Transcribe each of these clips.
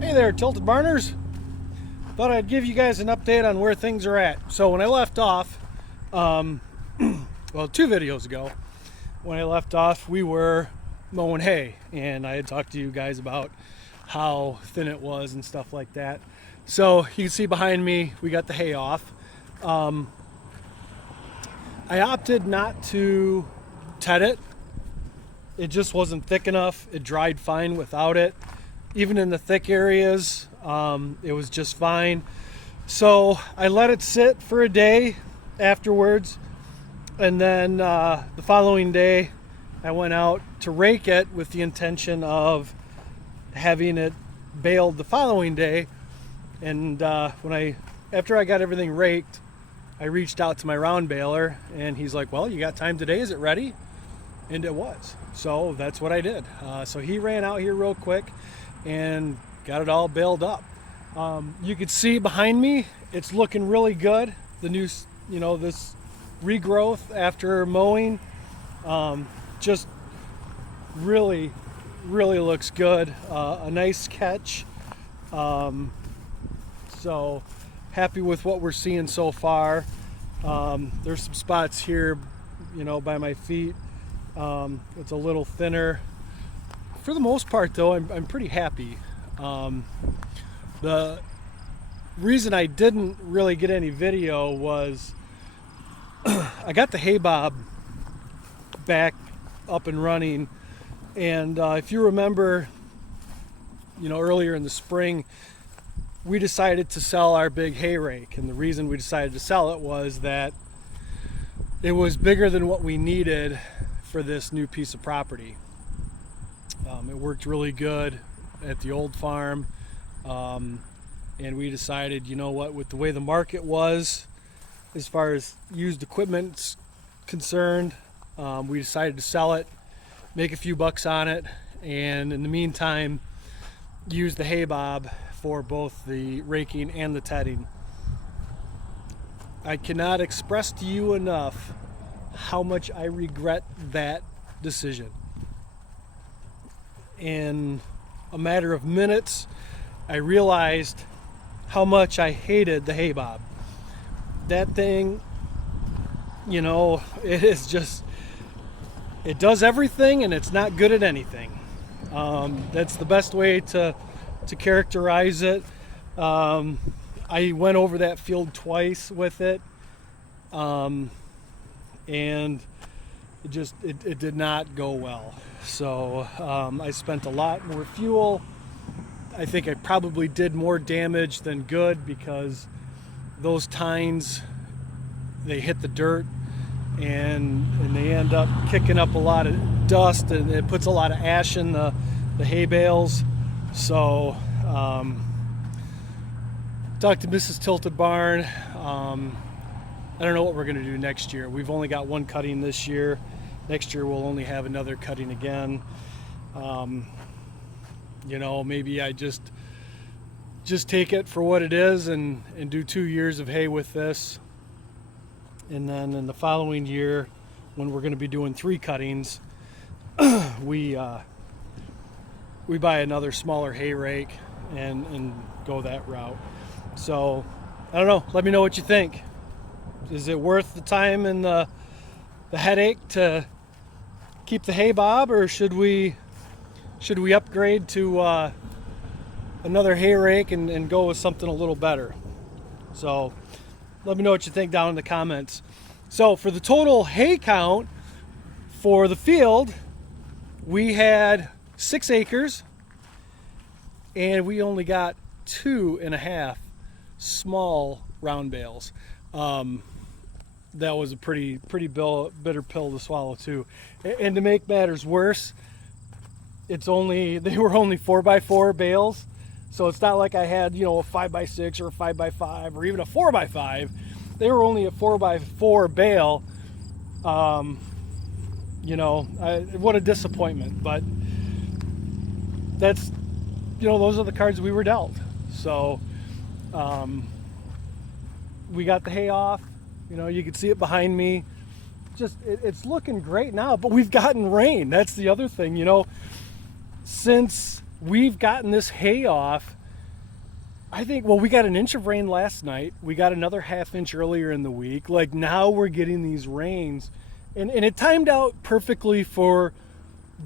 Hey there, Tilted Barners. Thought I'd give you guys an update on where things are at. So when I left off, well, 2 videos ago, when I left off, we were mowing hay, and I had talked to you guys about how thin it was and stuff like that. So you can see behind me, we got the hay off. I opted not to ted it. It just wasn't thick enough. It dried fine without it. Even in the thick areas, it was just fine. So I let it sit for a day afterwards, and then the following day I went out to rake it with the intention of having it baled the following day. And after I got everything raked, I reached out to my round baler, and he's like, well, you got time today, is it ready? And it was. So that's what I did. So he ran out here real quick and got it all baled up. You can see behind me, it's looking really good. The new, this regrowth after mowing, just really looks good. A nice catch. So happy with what we're seeing so far. There's some spots here, by my feet. It's a little thinner. For the most part, though, I'm pretty happy. The reason I didn't really get any video was I got the hay bob back up and running, and if you remember, earlier in the spring, we decided to sell our big hay rake, and the reason we decided to sell it was that it was bigger than what we needed for this new piece of property. It worked really good at the old farm, and we decided, with the way the market was as far as used equipment's concerned, we decided to sell it, make a few bucks on it, and in the meantime use the hay bob for both the raking and the tedding. I cannot express to you enough how much I regret that decision. In a matter of minutes, I realized how much I hated the hay bob. That thing, it is just, it does everything and it's not good at anything. That's the best way to characterize it. I went over that field twice with it, and it did not go well. So I spent a lot more fuel. I think I probably did more damage than good, because those tines, they hit the dirt and they end up kicking up a lot of dust, and it puts a lot of ash in the hay bales. So talked to Mrs. Tilted Barn. I don't know what we're going to do next year. We've only got one cutting this year. Next year we'll only have another cutting again. Maybe I just take it for what it is and do 2 years of hay with this. And then in the following year, when we're going to be doing 3 cuttings, we buy another smaller hay rake and go that route. So I don't know. Let me know what you think. Is it worth the time and the headache to keep the hay bob, or should we upgrade to another hay rake and go with something a little better? So let me know what you think down in the comments. So for the total hay count for the field, we had 6 acres, and we only got 2.5 small round bales. That was a pretty bitter pill to swallow too. And to make matters worse, they were only 4x4 bales. So it's not like I had, a 5x6 or a 5x5 or even a 4x5. They were only a 4x4 bale. What a disappointment. But that's, those are the cards we were dealt. So we got the hay off. You can see it behind me. It's looking great now, but we've gotten rain. That's the other thing, since we've gotten this hay off, I think, well, we got an inch of rain last night. We got another half inch earlier in the week. Like now we're getting these rains, and it timed out perfectly for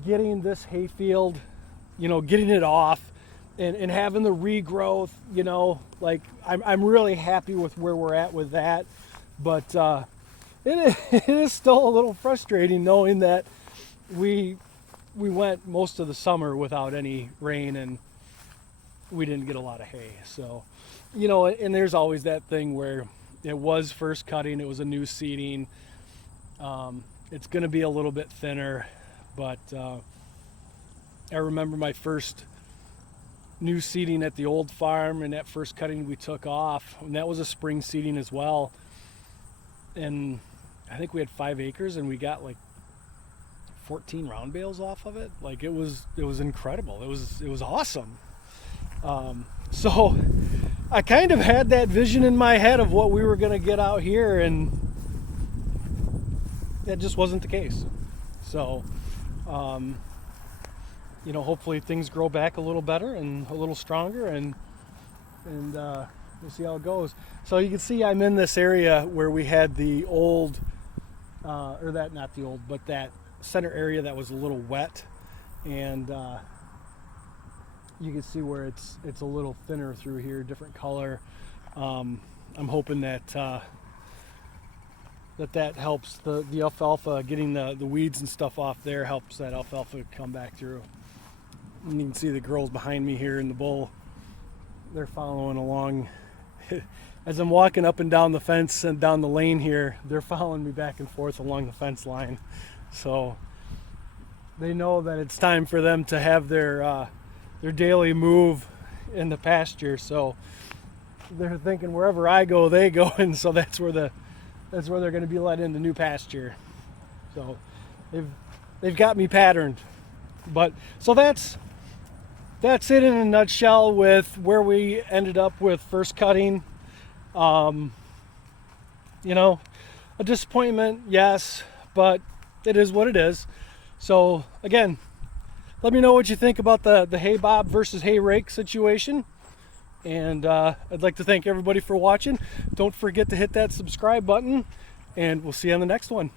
getting this hayfield, getting it off and having the regrowth, like I'm really happy with where we're at with that. But it is still a little frustrating knowing that we went most of the summer without any rain and we didn't get a lot of hay. So, and there's always that thing where it was first cutting, it was a new seeding. It's going to be a little bit thinner, but I remember my first new seeding at the old farm, and that first cutting we took off, and that was a spring seeding as well. And I think we had 5 acres, and we got like 14 round bales off of it. Like it was incredible. It was awesome. So I kind of had that vision in my head of what we were going to get out here, and that just wasn't the case. So, hopefully things grow back a little better and a little stronger, and we'll see how it goes. So you can see I'm in this area where we had the old, not the old, but that center area that was a little wet, and you can see where it's a little thinner through here, different color. I'm hoping that that helps the alfalfa, getting the weeds and stuff off there, helps that alfalfa come back through. And you can see the girls behind me here in the bull. They're following along. As I'm walking up and down the fence and down the lane here, they're following me back and forth along the fence line. So they know that it's time for them to have their daily move in the pasture. So they're thinking wherever I go, they go, and so that's where they're going to be let in the new pasture. So they've got me patterned. But so that's it in a nutshell with where we ended up with first cutting. A disappointment, yes, but it is what it is. So again, let me know what you think about the hay bob versus hay rake situation. And I'd like to thank everybody for watching. Don't forget to hit that subscribe button, and we'll see you on the next one.